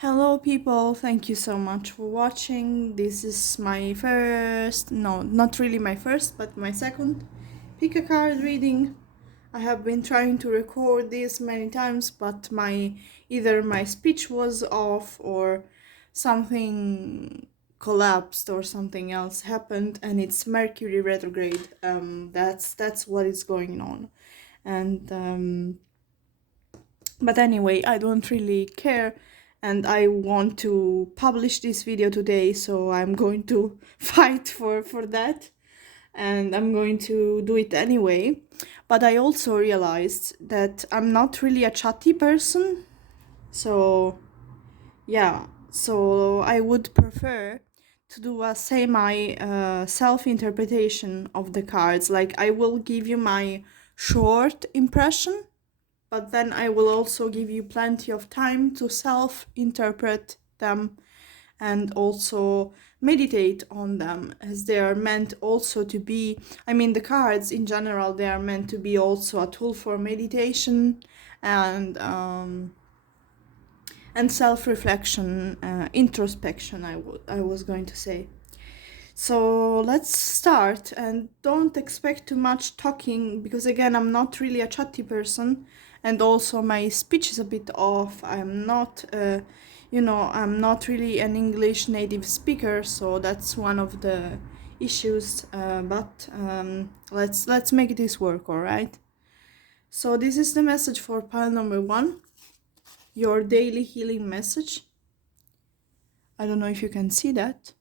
Hello people, thank you so much for watching. This is my first, no, not really my first, but my second pick a card reading. I have been trying to record this many times, but either my speech was off or something collapsed or something else happened, and it's Mercury retrograde. That's what is going on. And but anyway, I don't really care, and I want to publish this video today, so I'm going to fight for that, and I'm going to do it anyway. But I also realized that I'm not really a chatty person, so yeah, so I would prefer to do a semi self-interpretation of the cards. Like, I will give you my short impression, but then I will also give you plenty of time to self-interpret them and also meditate on them, as they are meant also to be, I mean, the cards in general, they are meant to be also a tool for meditation and self-reflection, introspection, I was going to say. So let's start, and don't expect too much talking, because again, I'm not really a chatty person, and also my speech is a bit off. I'm not, I'm not really an English native speaker, so that's one of the issues. But let's make this work, all right? So this is the message for pile number 1, your daily healing message. I don't know if you can see that.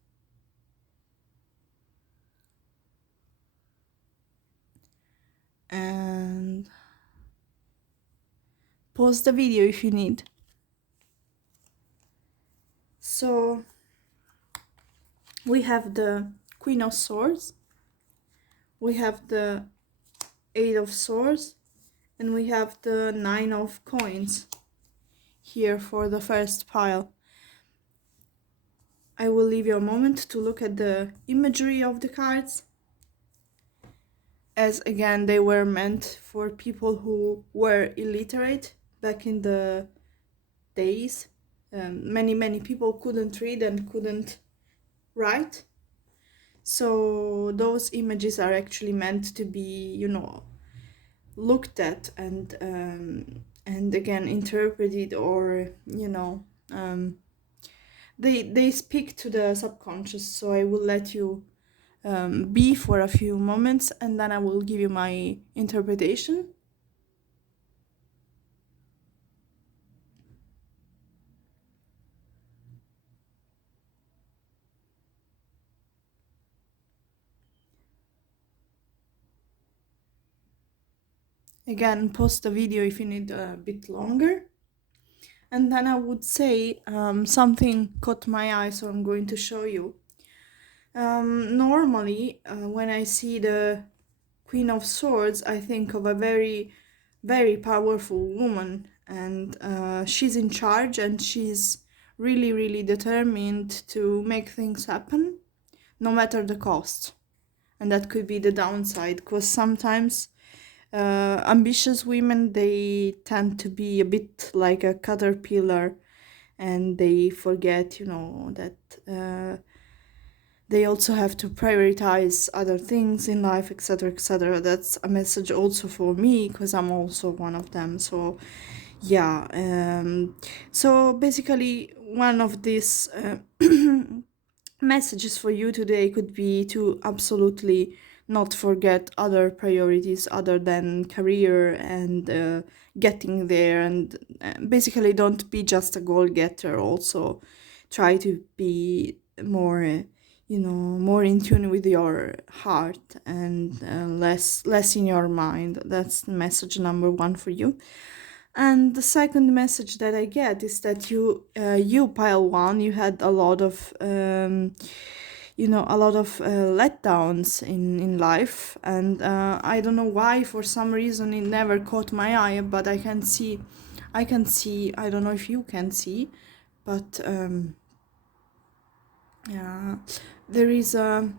And pause the video if you need. So we have the Queen of Swords, we have the Eight of Swords, and we have the Nine of Coins here for the first pile. I will leave you a moment to look at the imagery of the cards, as again they were meant for people who were illiterate back in the days. Many people couldn't read and couldn't write, so those images are actually meant to be, looked at and again interpreted, or they speak to the subconscious. So I will let you be for a few moments, and then I will give you my interpretation. Again, pause the video if you need a bit longer. And then I would say something caught my eye, so I'm going to show you. Normally, when I see the Queen of Swords, I think of a very, very powerful woman, and she's in charge, and she's really, really determined to make things happen, no matter the cost. And that could be the downside, because sometimes ambitious women, they tend to be a bit like a caterpillar, and they forget, that they also have to prioritize other things in life, etc., etc. That's a message also for me, because I'm also one of them. So yeah, so basically one of these messages for you today could be to absolutely not forget other priorities other than career and getting there, and basically don't be just a goal getter. Also try to be more more in tune with your heart, and less in your mind. That's message number 1 for you. And the second message that I get is that you pile 1, you had a lot of letdowns in life, and I don't know why. For some reason it never caught my eye, but I can see. I don't know if you can see, but yeah, there is a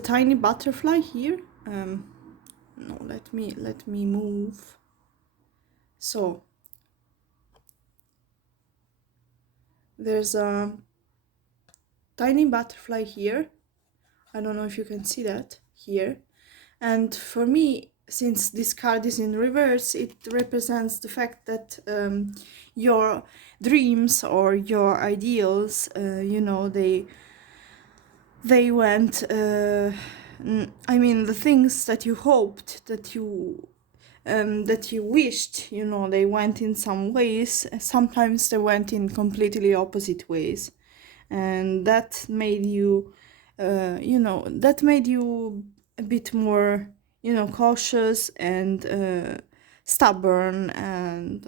tiny butterfly here. No, let me move. So There's a tiny butterfly here. I don't know if you can see that here. And for me, since this card is in reverse, it represents the fact that your dreams or your ideals, they went. I mean, the things that you hoped, that you wished, they went in some ways. Sometimes they went in completely opposite ways, and that made you, that made you a bit more, cautious and stubborn, and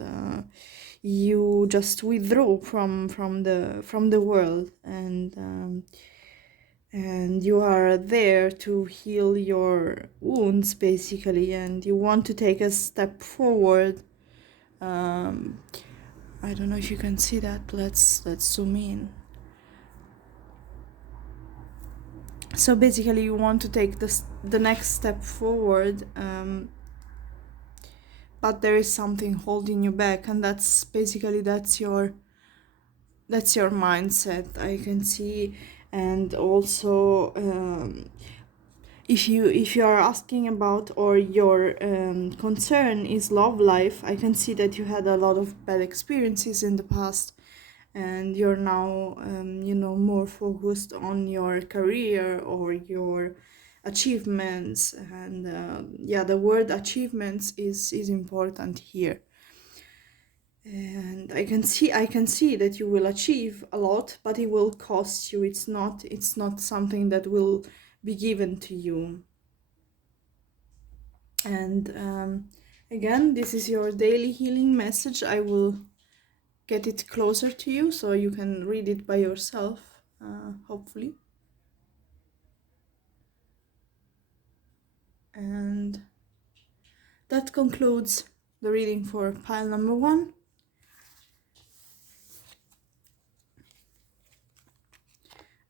you just withdrew from the world, and you are there to heal your wounds basically, and you want to take a step forward. um, I don't know if you can see that. Let's zoom in. So basically you want to take the next step forward, but there is something holding you back, and that's your mindset, I can see. And also, if you are asking about, or your concern is love life, I can see that you had a lot of bad experiences in the past, and you're now more focused on your career or your achievements. And yeah, the word achievements is important here. And I can see that you will achieve a lot, but it will cost you. It's not something that will be given to you. And again, this is your daily healing message. I will get it closer to you so you can read it by yourself, hopefully. And that concludes the reading for pile number 1.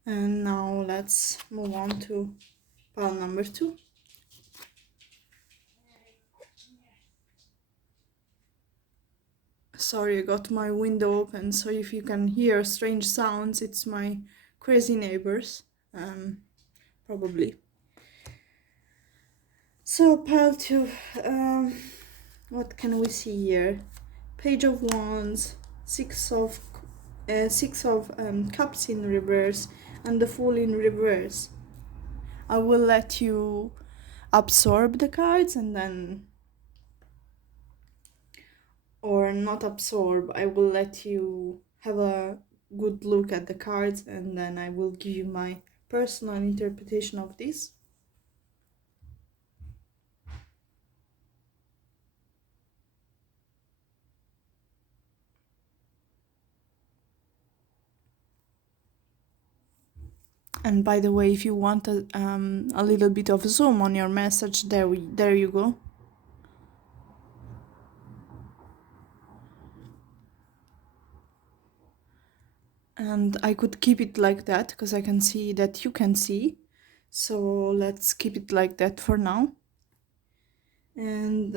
And now let's move on to pile number 2. Sorry, I got my window open, so if you can hear strange sounds, it's my crazy neighbors, probably. So pile 2, what can we see here? Page of Wands, Six of Cups in reverse, and the Fool in reverse. I will let you absorb the cards, and then, or not absorb, I will let you have a good look at the cards, and then I will give you my personal interpretation of this. And by the way, if you want a little bit of zoom on your message, there you go. And I could keep it like that because I can see that you can see. So let's keep it like that for now. And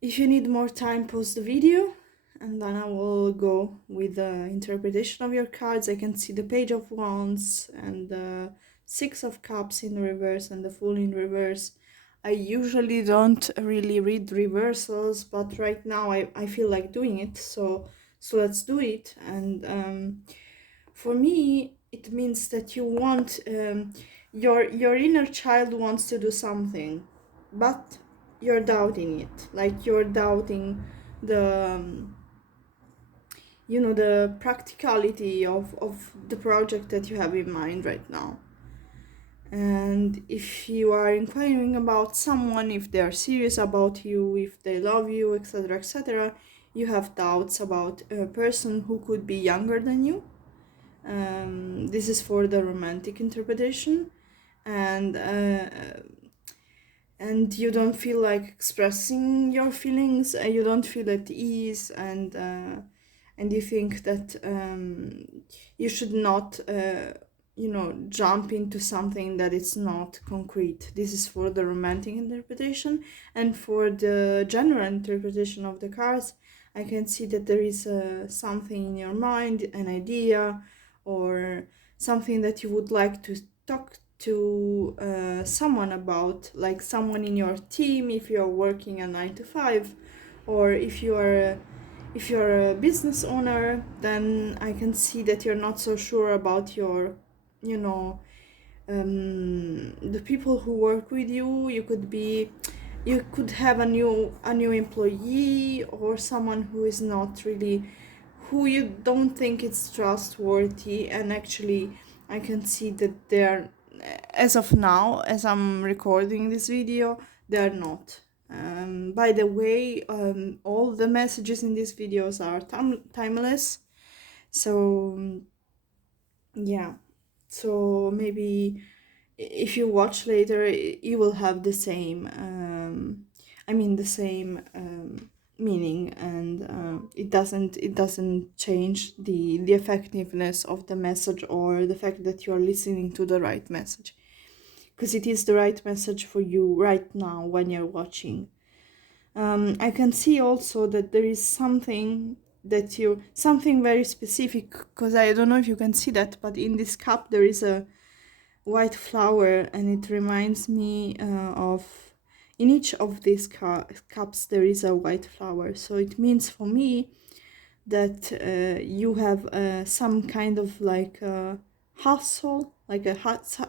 if you need more time, pause the video, and then I will go with the interpretation of your cards. I can see the Page of Wands and the Six of Cups in reverse and the Fool in reverse. I usually don't really read reversals, but right now I feel like doing it, so let's do it. And for me, it means that you want, your inner child wants to do something, but you're doubting it. Like, you're doubting the the practicality of the project that you have in mind right now. And if you are inquiring about someone, if they are serious about you, if they love you, etc., etc., you have doubts about a person who could be younger than you. This is for the romantic interpretation. And you don't feel like expressing your feelings, you don't feel at ease, and you think that you should not jump into something that is not concrete. This is for the romantic interpretation. And for the general interpretation of the cards, I can see that there is something in your mind, an idea, or something that you would like to talk to someone about, like someone in your team if you're working a 9 to 5, or if you're a business owner, then I can see that you're not so sure about your, you know, the people who work with you. You could have a new employee, or someone who is not really, who you don't think it's trustworthy, and actually I can see that they're, as of now, as I'm recording this video, they're not. By the way, all the messages in these videos are timeless, so yeah, so maybe if you watch later, you will have the same the same meaning, and it doesn't change the effectiveness of the message, or the fact that you are listening to the right message, because it is the right message for you right now when you're watching. I can see also that there is something very specific, because I don't know if you can see that, but in this cup there is a white flower, and it reminds me of, in each of these cups there is a white flower, so it means for me that you have some kind of like a hustle, like a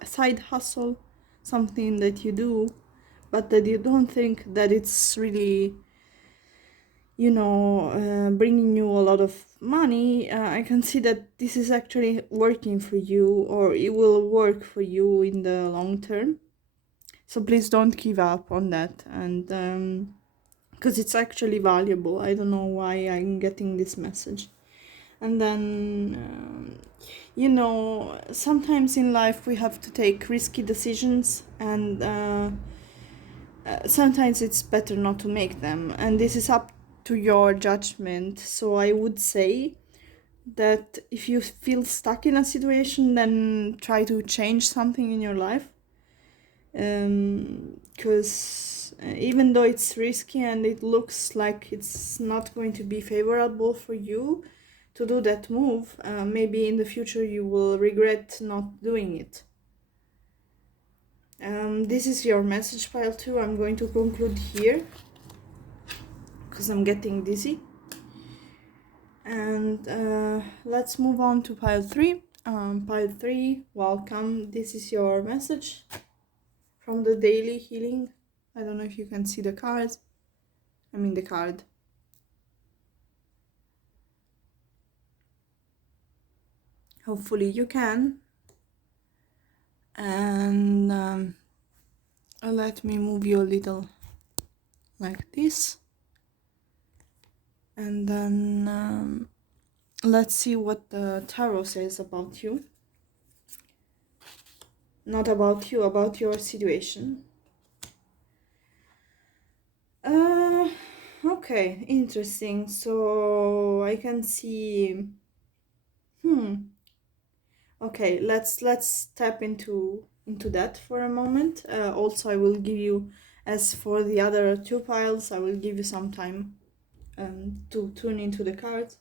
side hustle, something that you do, but that you don't think that it's really, bringing you a lot of money. I can see that this is actually working for you, or it will work for you in the long term. So please don't give up on that, and because it's actually valuable. I don't know why I'm getting this message. And then, sometimes in life we have to take risky decisions, and sometimes it's better not to make them, and this is up to your judgment. So I would say that if you feel stuck in a situation, then try to change something in your life, because even though it's risky and it looks like it's not going to be favorable for you to do that move, maybe in the future you will regret not doing it. This is your message pile 2. I'm going to conclude here because I'm getting dizzy. And let's move on to pile 3. Pile 3, welcome. This is your message from the daily healing. I don't know if you can see the cards. The card. Hopefully you can. And let me move you a little like this. And then let's see what the tarot says about you. Not about you, about your situation. Okay, interesting. So I can see. Okay, let's tap into that for a moment. Also, I will give you, as for the other 2 piles, I will give you some time to tune into the cards.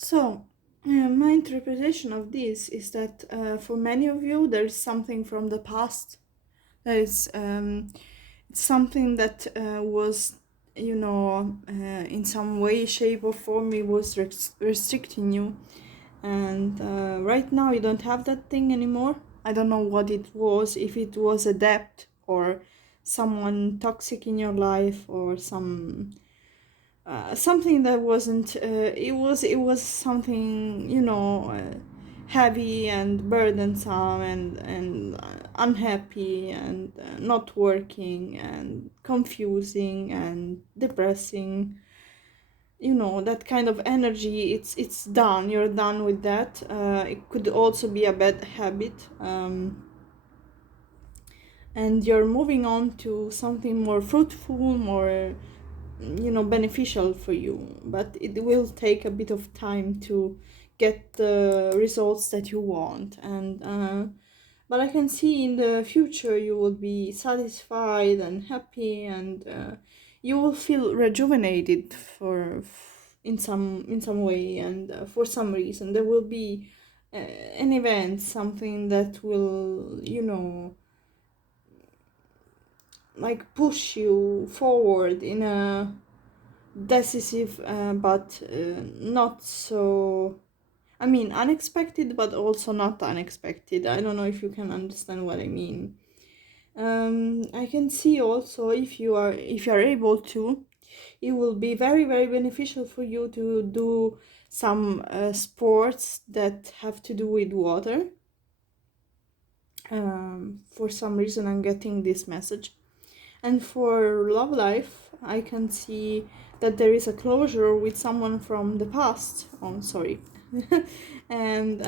So, my interpretation of this is that for many of you, there is something from the past. There is it's something that was, in some way, shape, or form, it was restricting you. And right now, you don't have that thing anymore. I don't know what it was, if it was a debt, or someone toxic in your life, or something that wasn't it was something heavy and burdensome, and unhappy and not working and confusing and depressing, you know, that kind of energy. It's done, you're done with that. It could also be a bad habit, and you're moving on to something more fruitful, more, you know, beneficial for you. But it will take a bit of time to get the results that you want. And but I can see in the future you will be satisfied and happy, and you will feel rejuvenated in some way. And for some reason there will be an event, something that will, you know, like push you forward in a decisive, but not so, I mean, unexpected, but also not unexpected. I don't know if you can understand what I mean. I can see also, if you're able to, it will be very, very beneficial for you to do some sports that have to do with water. For some reason I'm getting this message. And for love life, I can see that there is a closure with someone from the past. Oh, sorry. and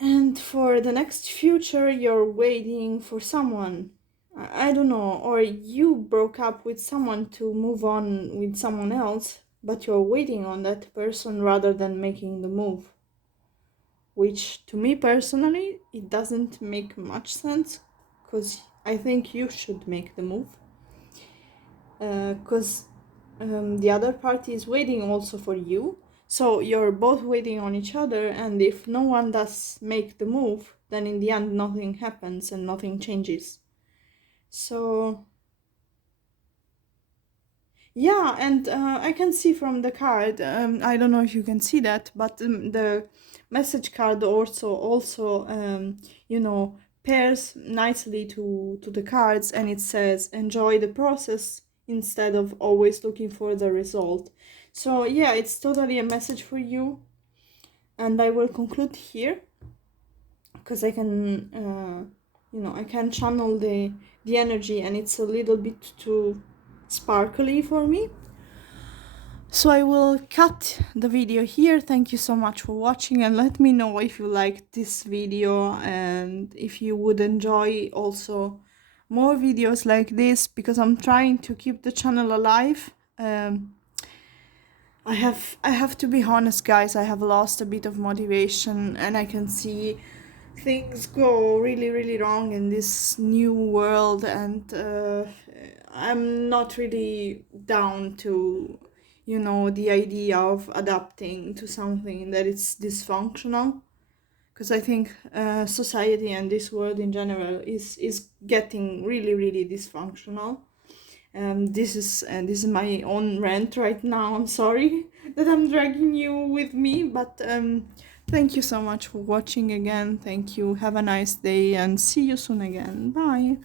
and for the next future, you're waiting for someone. I don't know, or you broke up with someone to move on with someone else, but you're waiting on that person rather than making the move. Which, to me personally, it doesn't make much sense, because I think you should make the move. Because the other party is waiting also for you. So you're both waiting on each other, and if no one does make the move, then in the end nothing happens and nothing changes. So yeah, and I can see from the card, I don't know if you can see that, but the message card also you know, pairs nicely to the cards, and it says enjoy the process instead of always looking for the result. So yeah, it's totally a message for you. And I will conclude here, because I can you know, I can channel the energy, and it's a little bit too sparkly for me. So I will cut the video here. Thank you so much for watching, and let me know if you liked this video and if you would enjoy also more videos like this, because I'm trying to keep the channel alive. I have to be honest, guys, I have lost a bit of motivation, and I can see things go really, really wrong in this new world, and I'm not really down to, you know, the idea of adapting to something that is dysfunctional, because I think society and this world in general is getting really, really dysfunctional. This is my own rant right now. I'm sorry that I'm dragging you with me, but thank you so much for watching again. Thank you. Have a nice day, and see you soon again. Bye.